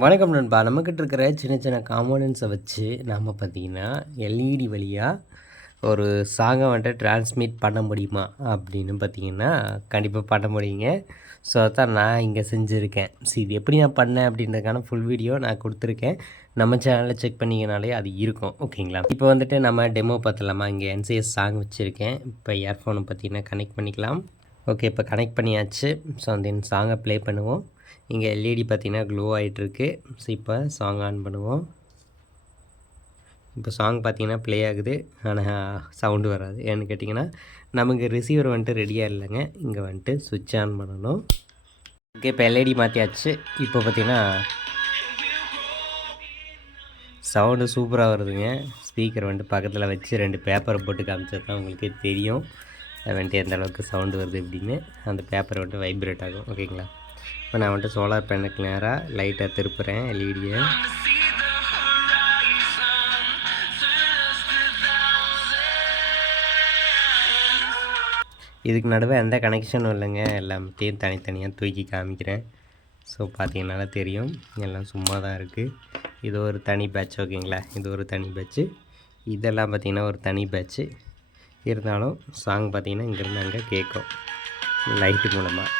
வணக்கம் நண்பா. நம்மக்கிட்ட இருக்கிற சின்ன சின்ன காம்போனன்ட்ஸை வச்சு நாம் பார்த்தீங்கன்னா எல்இடி வழியாக ஒரு சாங்கை வந்துட்டு டிரான்ஸ்மிட் பண்ண முடியுமா அப்படின்னு பார்த்தீங்கன்னா கண்டிப்பாக பண்ண முடியுங்க. ஸோ அதான் நான் இங்கே செஞ்சுருக்கேன். இது எப்படி நான் பண்ணேன் அப்படின்றதுக்கான ஃபுல் வீடியோ நான் கொடுத்துருக்கேன். நம்ம சேனலில் செக் பண்ணிங்கனாலே அது இருக்கும். ஓகேங்களா? இப்போ வந்துட்டு நம்ம டெமோ பார்த்துலாமா? இங்கே என்சிஎஸ் சாங் வச்சுருக்கேன். இப்போ இயர்ஃபோனை பார்த்தீங்கன்னா கனெக்ட் பண்ணிக்கலாம். ஓகே, இப்போ கனெக்ட் பண்ணியாச்சு. ஸோ அந்த சாங்கை ப்ளே பண்ணுவோம். இங்கே எல்இடி பார்த்தீங்கன்னா க்ளோ ஆகிட்டுருக்கு. ஸோ இப்போ சாங் ஆன் பண்ணுவோம். இப்போ சாங் பார்த்தீங்கன்னா ப்ளே ஆகுது, ஆனால் சவுண்டு வராது. ஏன்னு கேட்டிங்கன்னா நமக்கு ரிசீவர் வந்துட்டு ரெடியாக இல்லைங்க. இங்கே வந்துட்டு சுவிட்ச் ஆன் பண்ணணும். ஓகே, இப்போ எல்இடி மாற்றியாச்சு. இப்போ பார்த்தீங்கன்னா சவுண்டு சூப்பராக வருதுங்க. ஸ்பீக்கர் வந்துட்டு பக்கத்தில் வச்சு 2 பேப்பரை போட்டு காமிச்சது தான் உங்களுக்கே தெரியும் வந்துட்டு எந்த அளவுக்கு சவுண்டு வருது அப்படின்னு. அந்த பேப்பர் வந்துட்டு வைப்ரேட் ஆகும். ஓகேங்களா? இப்போ நான் வந்துட்டு சோலார் பேனலுக்கு நேராக லைட்டாக திருப்புறேன் எல்இடியை. இதுக்கு நடுவே எந்த கனெக்ஷனும் இல்லைங்க. எல்லாத்தையும் தனித்தனியாக தூக்கி காமிக்கிறேன். ஸோ பார்த்தீங்கன்னால தெரியும் எல்லாம் சும்மா தான் இருக்குது. இது ஒரு தனி பேட்ச். ஓகேங்களா? இது ஒரு தனி பேட்ச்சு. இதெல்லாம் பார்த்திங்கன்னா ஒரு தனி பேட்ச்சு. இருந்தாலும் சாங் பார்த்திங்கன்னா இங்கேருந்து அங்கே கேட்கும் லைட்டு மூலமாக.